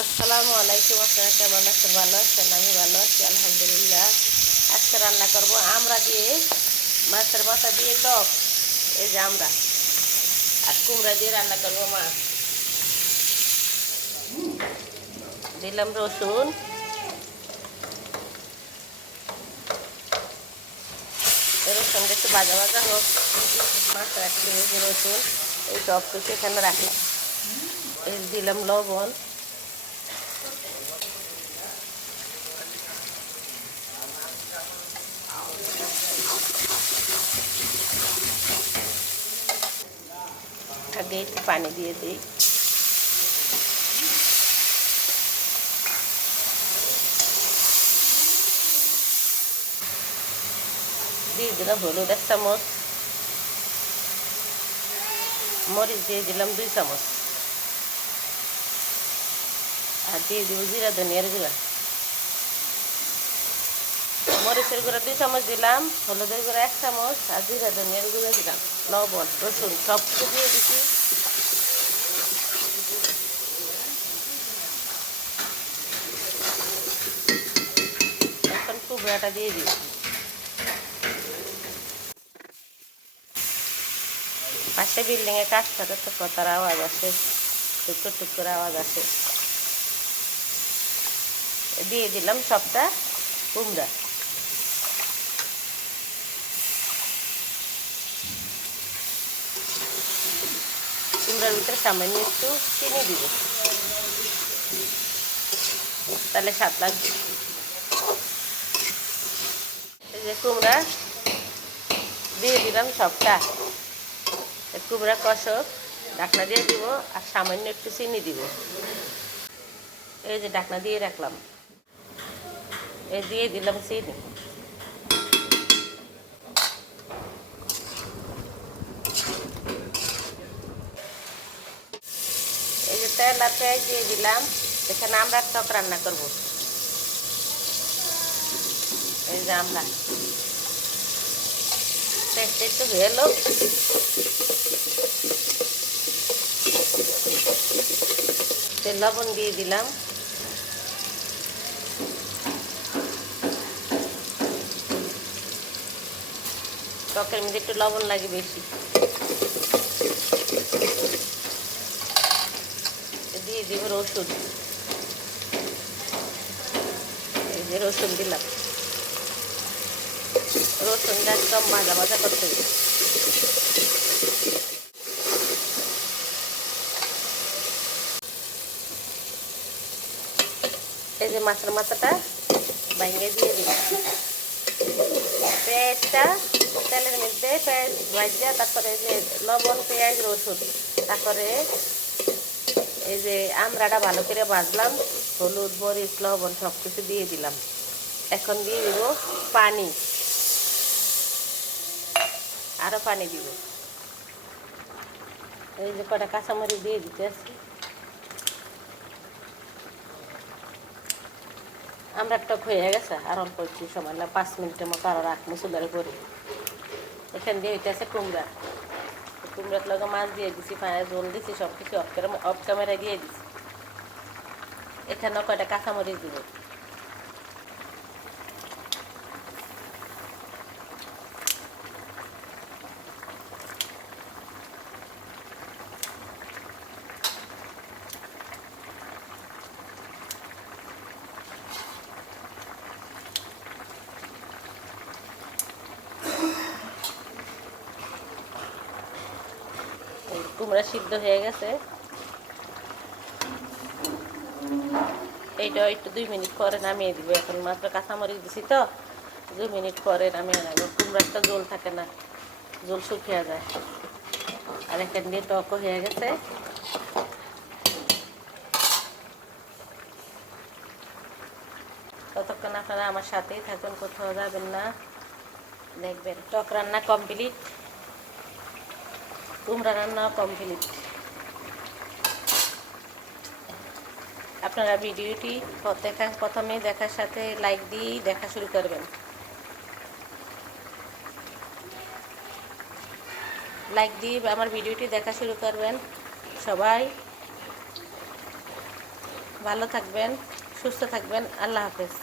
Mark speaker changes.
Speaker 1: আসসালামু আলাইকুম, আপনারা কেমন আছেন? ভালো আছেন? আমি ভালো আছি, আলহামদুলিল্লাহ। আজকে রান্না করব আমরা দিয়ে, মাছের মাথা দিয়ে টক, এই যে আমরা। আর কুমড়া দিয়ে রান্না করব মাছ। দিলাম রসুন। রসুনটা একটু বাজা ভাজা হোক। মাছ রাখছি রসুন। এই টকটুকু এখানে রাখলাম দিলাম লবণ। আগে একটু পানি দিয়ে দিই। দিয়ে দিলাম হলুদ এক চামচ। মরিচ দিয়ে দিলাম দুই চামচ। আর দিয়ে দিব জিরা, ধনিয়ার গুঁড়া। মরিচের গুঁড়া দুই চামচ দিলাম, হলুদের গুঁড়া এক চামচ, আর জিরা ধনিয়ার গুঁড়া দিলাম। লবণ, রসুন সব কিছু দিয়ে দিচ্ছি এখন কুমড়াটা দিয়ে দিচ্ছি পাশে বিল্ডিং এ কাজ করে তো কথার আওয়াজ আসে, টুকুর টুকুর আওয়াজ আসে। দিয়ে দিলাম সবটা কুমড়া। কুমড়ার ভিতরে সামান্য একটু চিনি দিব। তাহলে স্বাদ লাগবে। এই যে কুমড়া, দিয়ে দিলাম সবটা। কুমড়া কষক ডাকনা দিয়ে দিব আর সামান্য একটু চিনি দিব। এই যে ডাকনা দিয়ে রাখলাম। এই দিয়ে দিলাম চিনি। এই যে তেল আর পেঁয়াজ দিয়ে দিলাম, এখানে আমরা টক রান্না করব। এই যে আমরা। পেঁয়াজটা একটু ভেলো লবণ দিয়ে দিলাম। টকের মধ্যে একটু লবণ লাগে বেশি দিয়ে দিব রসুন এই যে রসুন দিলাম। রসুনটা একদম ভাজা ভাজা করতে হবে। এই যে মাছের মাথাটা ভেঙে দিয়ে দিলাম। পেঁয়াজটা তেলের মধ্যে পেঁয়াজ ভাজা, তারপরে যে লবণ, পেঁয়াজ, রসুন, তারপরে এই যে আমড়াটা ভালো করে ভাজলাম, হলুদ, মরিচ, লবণ সব কিছু দিয়ে দিলাম। এখন দিয়ে দিব পানি। আরও পানি দিব। এই যে কটা কাঁচামরিচ দিয়ে দিতে আসছি আমরা টক হয়ে গেছে, আর অল্প একটু সময় পাঁচ মিনিটের মতো আরও রাখব চুলার করে এখান দিয়ে এটা আছে কুমড়া। কুমড়ার লগে মাছ দিয়ে দিছি, পায়ে জল দিছি সব কিছু অফ ক্যামেরা দিয়ে দিছি। এখানেও কয়টা কাঁচামরিচ দিব এই কুমড়া সিদ্ধ হয়ে গেছে। এইটা একটু দুই মিনিট পরে নামিয়ে দিব। এখন মাত্র কাঁচামরিচ দিছি তো। দুই মিনিট পরে নামিয়ে নেব। কুমড়াটা জল থাকে না জল শুকিয়ে যায়। আর এখান দিয়ে টকও হয়ে গেছে। ততক্ষণ আপনারা আমার সাথেই থাকুন, কোথাও যাবেন না। দেখবেন টক রান্না কমপ্লিট। কুমড়া রান্না কমপ্লিট আপনারা ভিডিওটি দেখা প্রথমে দেখার সাথে লাইক দিয়েই দেখা শুরু করবেন। লাইক দিয়ে আমার ভিডিওটি দেখা শুরু করবেন। সবাই ভালো থাকবেন, সুস্থ থাকবেন। আল্লাহ হাফেজ।